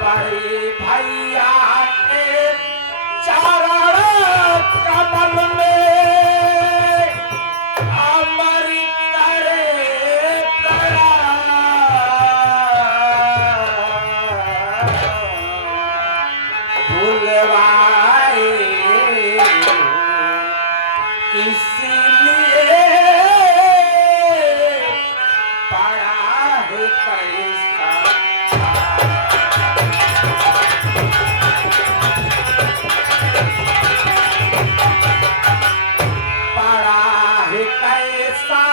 बड़े भैया के चरण कमल में अमर करे प्रणाम। भूलवाए इसलिए पड़ा है कैसा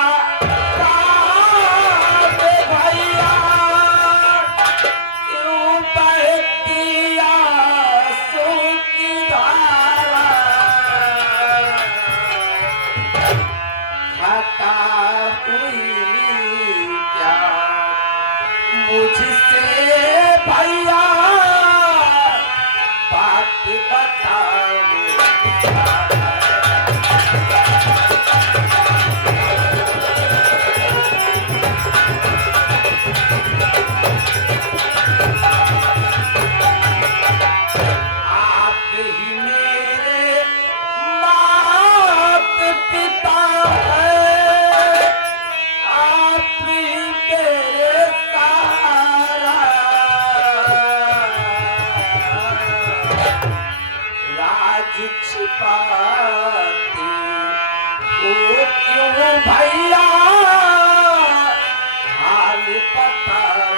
मुझसे भैया बात बताओ। आप ही मेरे मात पिता हैं, आप ही मेरे सहारा। राज छिपाते हो क्यों भैया, हाल बताओ।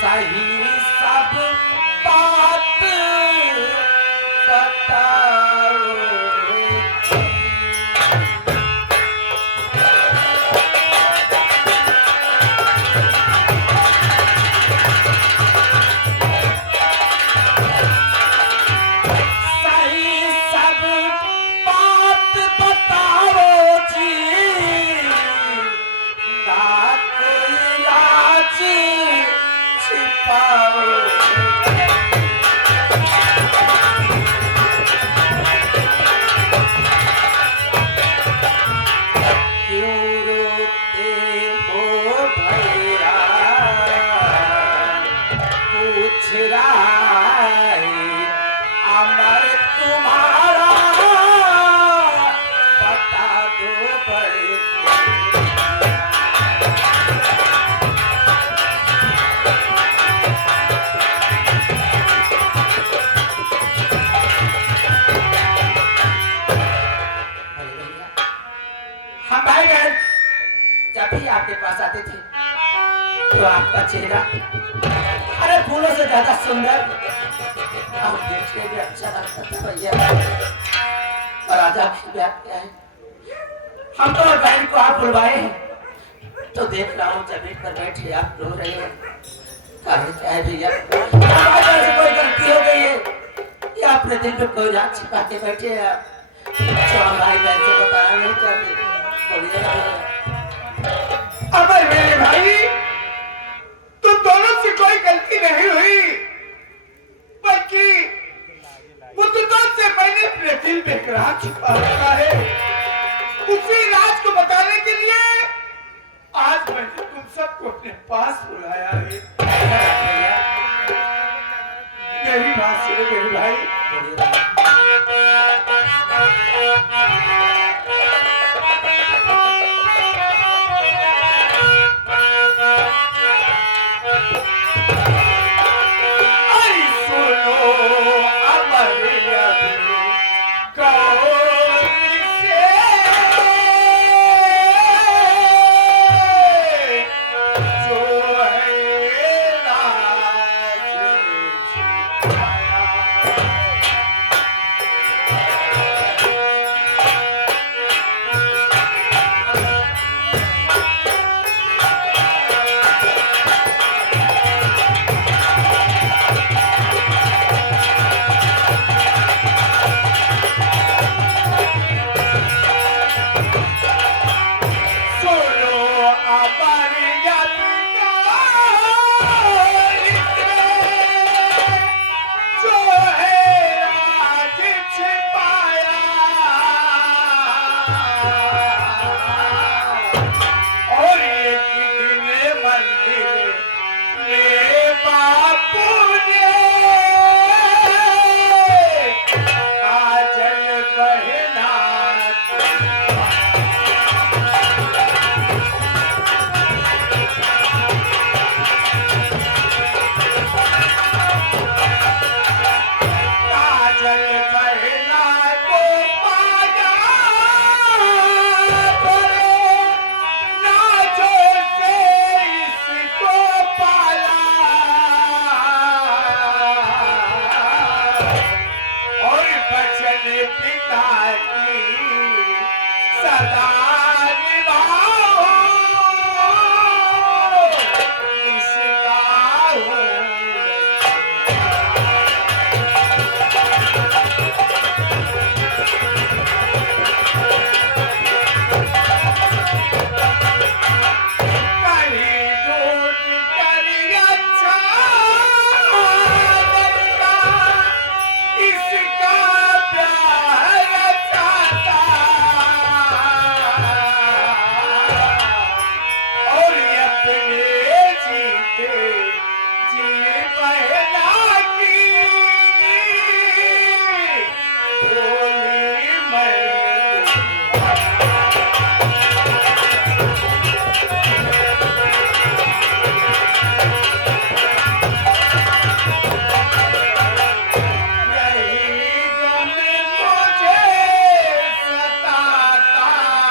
सही सब बात बताओ। सही सब बात बताओ जी, ना कोई लाज छिपाओ। क्यों रोते हो भैया, पूछ रहा है अमर तुम्हारा, बता दो बड़े। हम भाई बहन जब भी आपके पास आते थे तो आपका चेहरा अरे फूलों से ज्यादा सुंदर और देखने भी अच्छा लगता था भैया। और आज आपकी बात क्या है, हम तो बहन को आप बुलवाए हैं तो देख रहा हूँ जमीन पर बैठे आप रो रहे हैं। कारण क्या है भैया, हमारे से कोई गलती हो गई है या अपने दिल पे कोई राज छिपा के बैठे हैं आप, जो हम भाई बहन से बताया नहीं चाहते। अमर मेरे भाई, तुम दोनों से कोई गलती नहीं हुई, बल्कि वो तो से मैंने अपने दिल में एक राज छुपा रखा है। उसी राज को बताने के लिए आज मैंने तुम सबको अपने पास बुलाया है। मेरी बात सुनो मेरे भाई। अपने पिता की सदा निभाओ, इसका हूँ कहीं ढूंढ कर अच्छा लड़का, इसका प्यार चाहता, और अपने जीते जी बहना की होली मैं यही गम मुझे सताता है,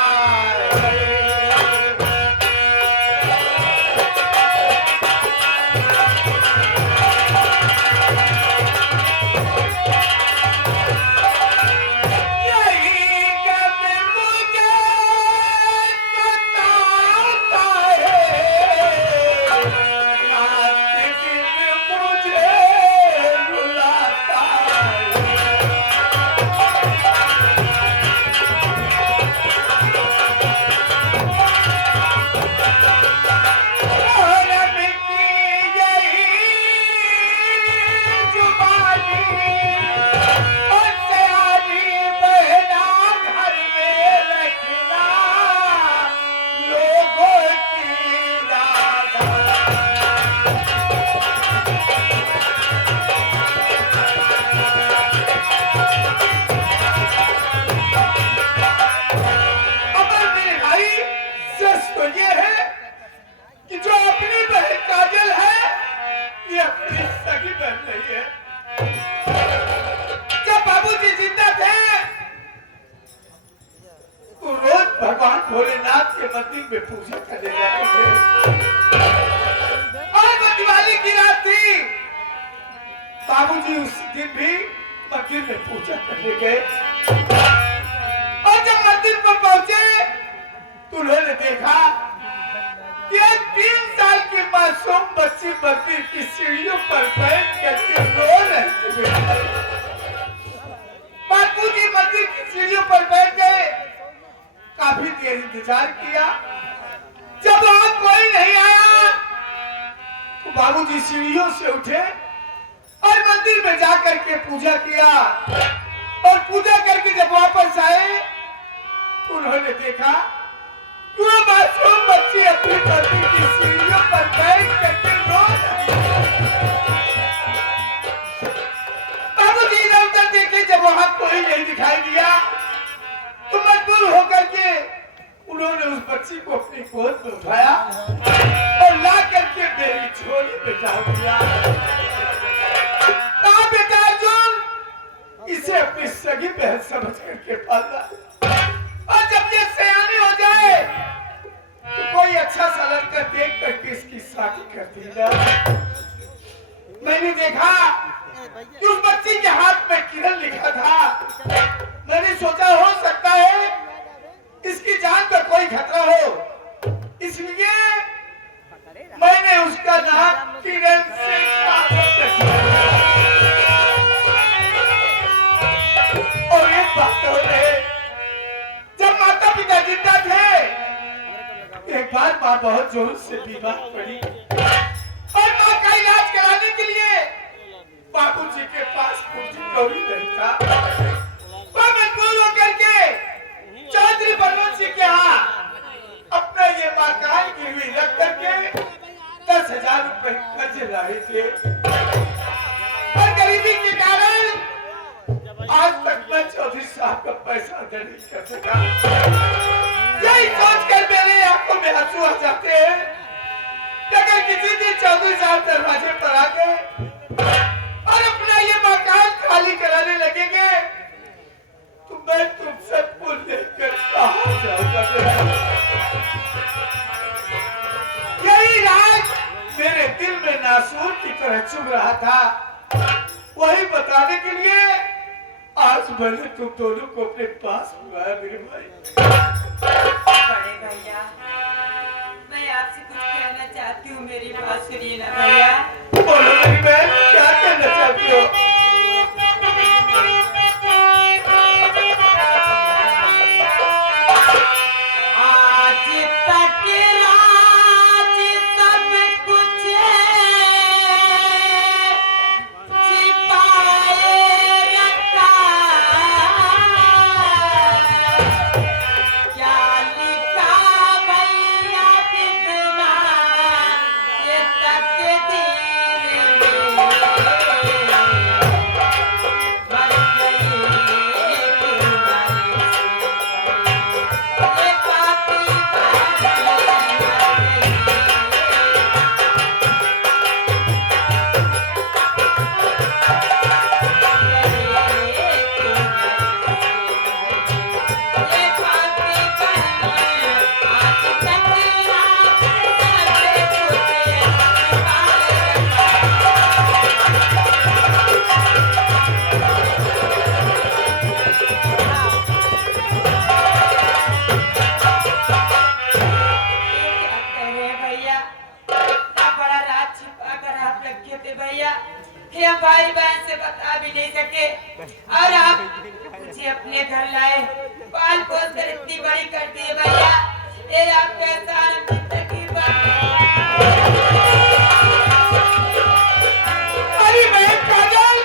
यही गम मुझे सताता है, रात दिन मुझे रुलाता है। रब की यही जुबानी, और प्यारी बहना घर में रखना, लोगों की दादा। अमर मेरे भाई, सच तो ये है कि जो अपनी बहन काजल है, ये अपनी सगी बहन नहीं है। जब बाबूजी जिंदा थे तो रोज भगवान भोलेनाथ के मंदिर में पूजा करने जाते थे, और वो दिवाली की रात थी। बाबूजी उस दिन भी मंदिर में पूजा करने गए, और जब मंदिर पर पहुंचे तो उन्होंने देखा कि एक 3 साल की मासूम बच्ची मंदिर की सीढ़ियों पर बैठ करके रो रही थी। बापूजी मंदिर की सीढ़ियों पर बैठ गए, काफी देर इंतजार किया। जब वहां कोई नहीं आया तो बाबूजी सीढ़ियों से उठे और मंदिर में जाकर के पूजा किया, और पूजा करके जब वापस आए तो उन्होंने देखा कि वो मासूम बच्ची अपनी मंदिर की सीढ़ियों पर बैठ करके रो रही है। बाबूजी इधर उधर देखे, जब वहां कोई नहीं दिखाई दिया तो मजबूर होकर के उन्होंने उस बच्ची को अपनी गोद में उठाया और ला करके मेरी झोली में डाल दिया। कहा बेटा अर्जुन, इसे अपनी सगी बहन समझ करके पालना, और जब ये सयानी हो जाए तो कोई अच्छा सा लड़का देख करके इसकी शादी कर देगा। मैंने देखा कि उस बच्ची के हाथ में किरण लिखा था। मैंने सोचा हो सकता है इसकी जान पर कोई खतरा हो, इसलिए मैंने उसका नाम किरण से और एक बात हो रही, जब माता पिता जिंदा थे एक बार माँ बहुत जोर से बीमार पड़ी, और माँ का इलाज कराने के लिए बाबूजी के पास पूरी कौड़ी नहीं था। मैं मजबूर होकर के चौधरी बलवंत सिंह के यहाँ अपना ये मकान गिरवी रख करके 10,000 रुपए कर्ज लाए थे, और गरीबी के कारण आज तक मैं चौधरी साहब का पैसा अदा नहीं कर सका। यही सोचकर मेरे आंखों में आंसू आ जाते हैं। अगर किसी दिन चौधरी साहब दरवाजे पर आ गए और अपना ये मकान खाली कराने लगेंगे तो मैं तुम सबको लेकर कहां जाऊंगा। यही राज मेरे दिल में नासूर की तरह चुभ रहा था, वही बताने के लिए आज आज मैंने तुम दोनों को अपने पास बुलाया मेरे भाई। बड़े भैया, मैं आपसे कुछ कहना चाहती हूँ, मेरी बात सुनिए ना भैया। बोलो मेरी बहन, क्या कहना चाहती हो? आज तक राज सब कुछ छिपाए रखा, क्या लिखा भैया कितना ये तकदीर में मर गई तुम्हारे से, ये पापी भैया, ये हम भाई बहन से बता भी नहीं सके और आप मुझे अपने घर लाए, पाल पोस कर इतनी बड़ी कर दी है भैया। ये आपका एहसान हम जिंदगी भर। अरे बहन काजल,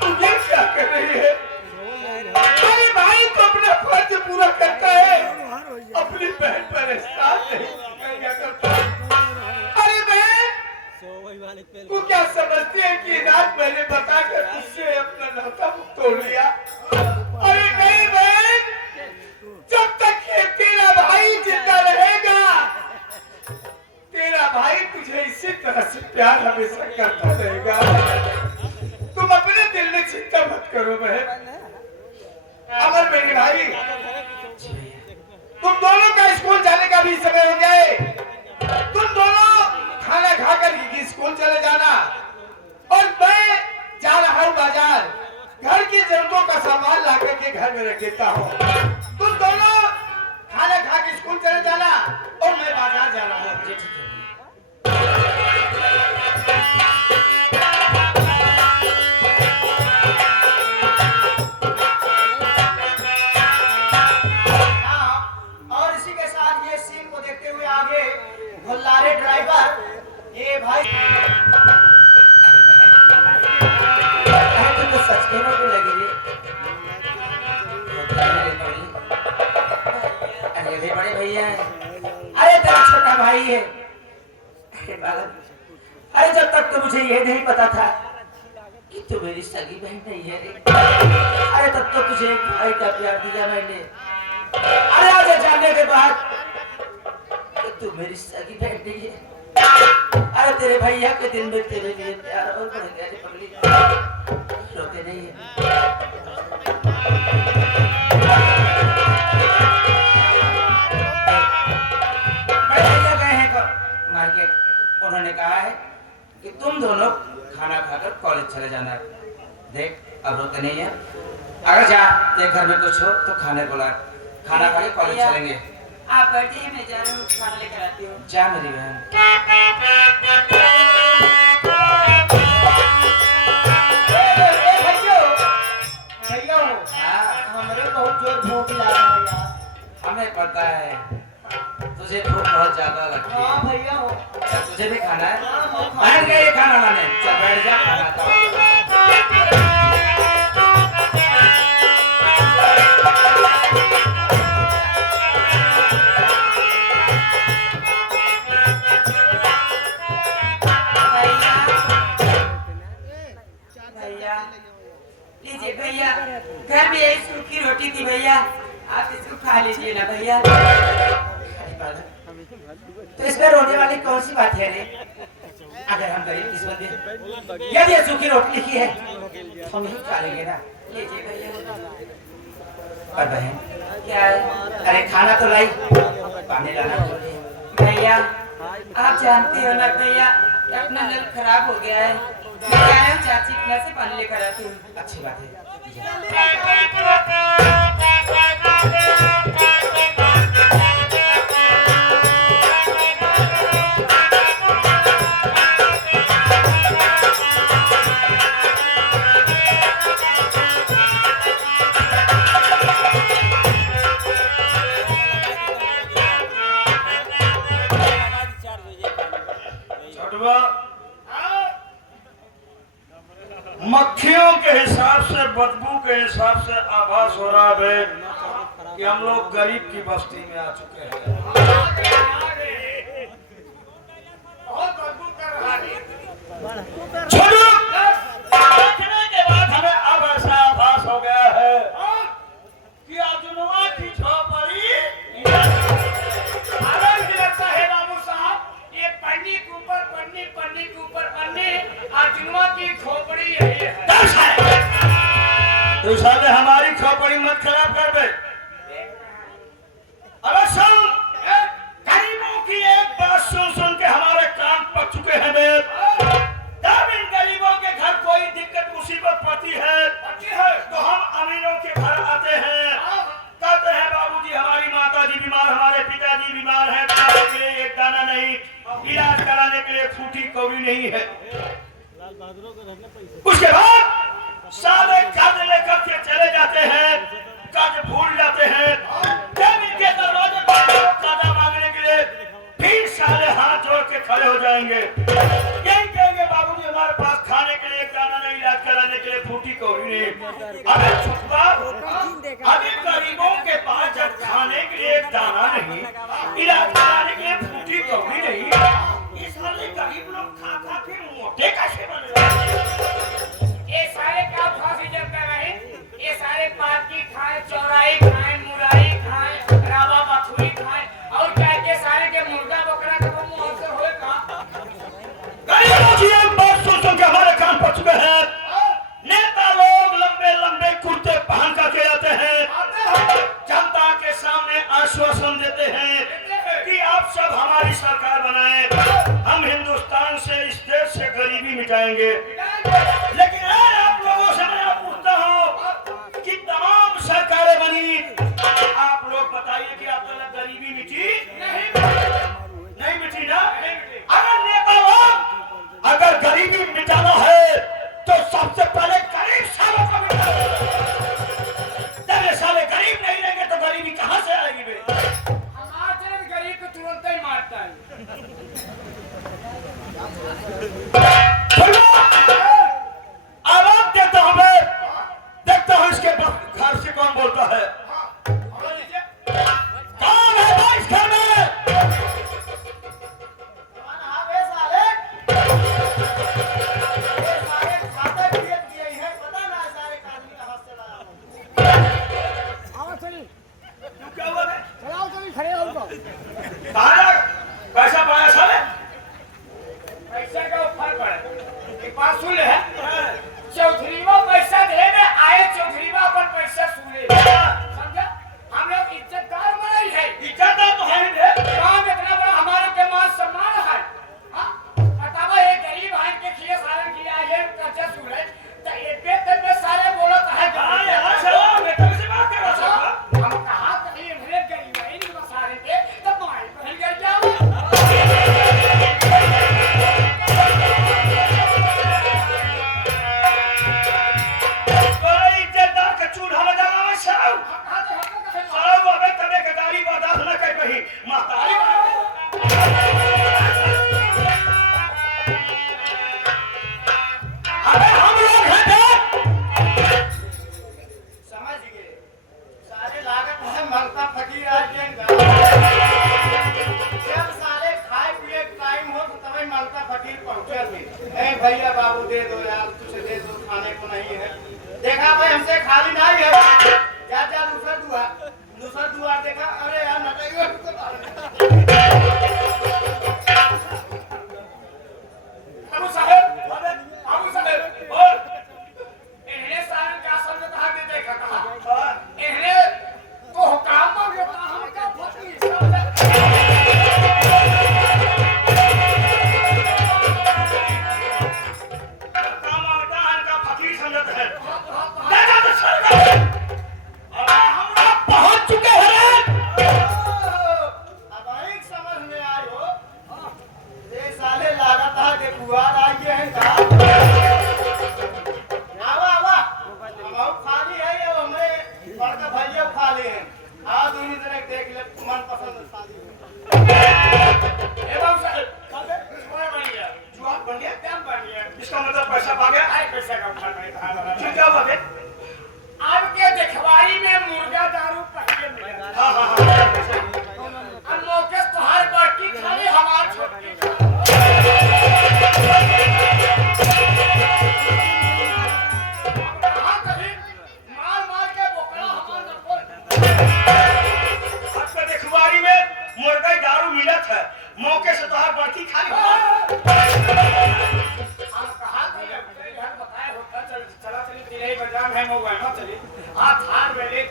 तू ये क्या कर रही है? अरे भाई तो अपना फर्ज पूरा करता है, अपनी बहन पर एहसान नहीं करता। अरे बहन, तू क्या समझती है कि रात मैंने बताकर तुझसे अपना नाता तोड़ लिया? अरे नहीं बहन, जब तक ये तेरा भाई जिंदा रहेगा, तेरा भाई तुझे इसी तरह से प्यार हमेशा करता रहेगा। तुम अपने दिल में चिंता मत करो बहन। अमर मेरे भाई, तुम दोनों का स्कूल जाने का भी समय हो गया है। तुम दोनों खाना खाकर ही स्कूल चले जाना और मैं जा रहा हूँ बाजार, घर की जरूरतों का सामान ला करके घर में रख देता हूँ। तुम दोनों खाना खा के स्कूल चले जाना और मैं बाजार जा रहा हूँ। और इसी के साथ ये सीन को देखते हुए आगे भुल्लारे ड्राइवर, ये भाई तो सच कहने को लगी रे। अरे ये बड़े भैया हैं, अरे तेरा छोटा भाई है। अरे पागल, अरे जब तक तो मुझे ये नहीं पता था कि तू मेरी सगी बहन नहीं है रे। अरे तब तो तुझे एक भाई का प्यार दिया मैंने, अरे आज जानने के बाद कि तू मेरी सगी बहन नहीं है। अरे तेरे भैया के दिल में तेरे लिए प्यार और बढ़ गया रे पगली। रोते नहीं है। बड़े भैया गए हैं मार्केट, उन्होंने कहा है कि तुम दोनों खाना खाकर कॉलेज चले जाना। देख अब रोते नहीं है, अगर जा तेरे घर में कुछ हो तो खाने को ला, खाना खा के कॉलेज चलेंगे। आप बैठिए, मैं जा रही हूँ, खाना लेकर आती हूँ। जा मेरी बहन। भैया हो, हाँ, हमारे बहुत जोर भूख लगा है यार। हमें पता है तुझे भूख बहुत ज्यादा लगती है। हाँ भैया हो, अच्छा, तुझे भी खाना है? हाँ, बैठ गए ये खाना लाने। चल बैठ जा, खाना खा। भैया लीजिए भैया, घर में यही सूखी रोटी थी भैया, आप इसको खा लीजिए ना भैया। तो इसमें रोने वाली कौन सी बात है रे? अगर हम गरीब किस्मत में यदि ये सूखी रोटी लिखी है तो हम नहीं खा लेंगे ना। लीजिए भैया। और बहन क्या है? अरे खाना तो लाई, पानी लाना भूल गई। भैया आप जानते हो ना भैया, अपना नल खराब हो गया है, मैं क्या है चाची के नल से पानी लेकर आती हूँ। अच्छी बात है, छोटुआ, मक्खियों के हिसाब से, बदबू के हिसाब से आभास हो रहा है कि हम लोग गरीब की बस्ती में आ चुके हैं। छोटू, देखने के बाद हमें अब ऐसा आभास हो गया है कि अर्जुनवा की झोपड़ी लगता है बाबू साहब, ये पन्नी के ऊपर पन्नी, पन्नी के ऊपर पन्नी, अर्जुनवा की खोपड़ी यही है। तो साले हमारी खोपड़ी मत खराब कर दे। अरे सुन, गरीबों की एक बात सुन सुन के हमारे कान पक चुके हैं बे। जब इन गरीबों के घर कोई दिक्कत मुसीबत पड़ती है तो हम अमीरों के घर आते हैं, कहते हैं बाबूजी हमारी माता जी बीमार, हमारे पिताजी बीमार हैं, खाने के लिए एक दाना नहीं, इलाज कराने के लिए फूटी कौड़ी नहीं है। उसके बाद सारे कर्ज लेकर के चले जाते हैं, कर्ज भूल जाते हैं। जब इनके दरवाजे पर कर्जा मांगने के लिए फिर सारे हाथ जोड़ के खड़े हो जाएंगे, यही कहेंगे बाबूजी हमारे पास खाने के लिए एक दाना नहीं, इलाज कराने के लिए फूटी कौड़ी नहीं। अबे छुपा, अभी गरीबों के पास जब खाने के लिए एक दाना नहीं, इलाज कराने के लिए फूटी कौड़ी नहीं, इस वाले गरीब लोग खा खा के मोटे कैसे बने? ये सारे क्या फांसी जब कर रहे हैं? ये सारे पार्टी खाए, चौराई खाए, मुराई खाए, रावा बथुरी खाए, और क्या के सारे के मुर्गा बकरा का वो मुंह से होए कहाँ? गरीबों की एक बात सुन सुन के हमारे कान पक चुके हैं। नेता लोग लंबे लंबे कुर्ते पहन करके आते हैं, जनता के सामने आश्वासन देते हैं कि आप सब हमारी सरकार बनाएं, हम हिंदुस्तान से, इस देश से गरीबी मिटाएंगे। लेकिन आप लोगों से मैं पूछता हूँ कि तमाम सरकारें बनी, आप लोग बताइए कि आप लोग गरीबी मिटी? नहीं मिटी ना? अगर नेता लोग अगर गरीबी मिटाना है तो सबसे पहले गरीब सालों को मिटाओ। जब ये साले गरीब नहीं रहेंगे तो गरीबी कहाँ से आएगी बे? हमारे गरीब को तुरंत ही मारता है। अब आप देखता हूँ मैं, देखता हूँ इसके घर से कौन बोलता है। कौन है भाई इस घर में? पैसा पाया साले? पैसा का ऊपर पड़े, एक बात सुन ले, चौधरीवा पैसा दे में आए, चौधरीवा अपन पैसा सुने, समझा? हम लोग इज्जतदार बनाई है, इज्जतदार तो है ही रे। काम इतना बड़ा हमारे के मान सम्मान है। हाँ? बतावा ये गरीब हैं के खिए सारे किया ये कर्जा सुने, तो ये बेतन में सारे बोलत है कहाँ यहाँ से हो? बेटे से बात कर रहा था। हम कहा कहीं मेरे गरीब है इनके सारे के तब माई बहन गए क्या? इज्जतदार का चूल्हा में डाला हुआ साहब। साहब अबे तबे के गाड़ी बर्दाश्त न कर पाई, महतारी अबे हम लोग हैं बे। समझ गए सारे लागत है मंगता फकीर आज जब सारे खाए पिए टाइम हो तो तभी मंगता फकीर पहुंचे थे। ए भैया बाबू दे दो यार, कुछ दे दो, खाने को नहीं है। देखा भाई हमसे खाली नहीं है, जा जा दूसरा दुआ देखा। अरे यार नटाइयो अबू साहब बोल, इन्हें सारे क्या समझ कहा दे देखा कहा, इन्हें तो हुकाम मांग लेता हम क्या फकीर समझ। काम आता है का फकीर समझता है। देखा तो का भैया खा ले हैं आज उन्हीं तरह देख ले मन पसंद शादी एवं सर जुआ बन गया जुआ बन गया एकदम बन गया इसका मतलब पैसा पा गया आए पैसा का फल नहीं था फिर क्या बात है अब के दिखवारी में मुर्गा दारू पहले मिला हाँ हाँ हाँ अब मौके तुम्हारे बाकी खाली हमार छोटकी हाँ कभी मार मार के बोकड़ा हमार नकोर आपका देखवारी में मुर्गा दारू मिला था मौके से तोहार बड़की खाली हम कहा थे घर बताए होता चल चला चली तेरे बाजार है मोबाइल में चली हाथ हार में एक